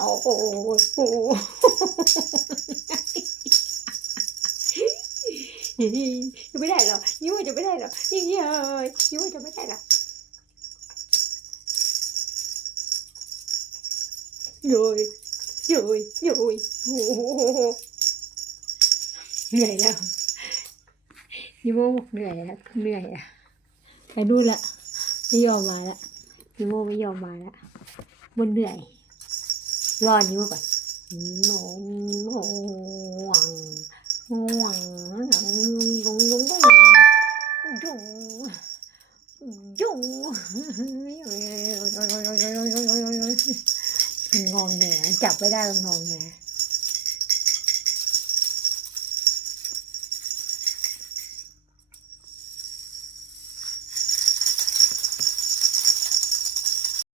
โอ้โอ้จะไม่ได้หรอกยิ้มจะไม่ได้หรอกยิ้มยิ้มจะไม่ได้หรอกโยยโยยโยยโอ้โหเหนื่อยแล้วยิ้มบอกเหนื่อยแล้วเหนื่อยอะไปดูละไม่ยอมมาละยิ้มไม่ยอมมาละมันเหนื่อย รอนิ้วก่อนนมห่วงห่วงยุงยุงยุงยุงยุงงองแงจับไม่ได้งองแง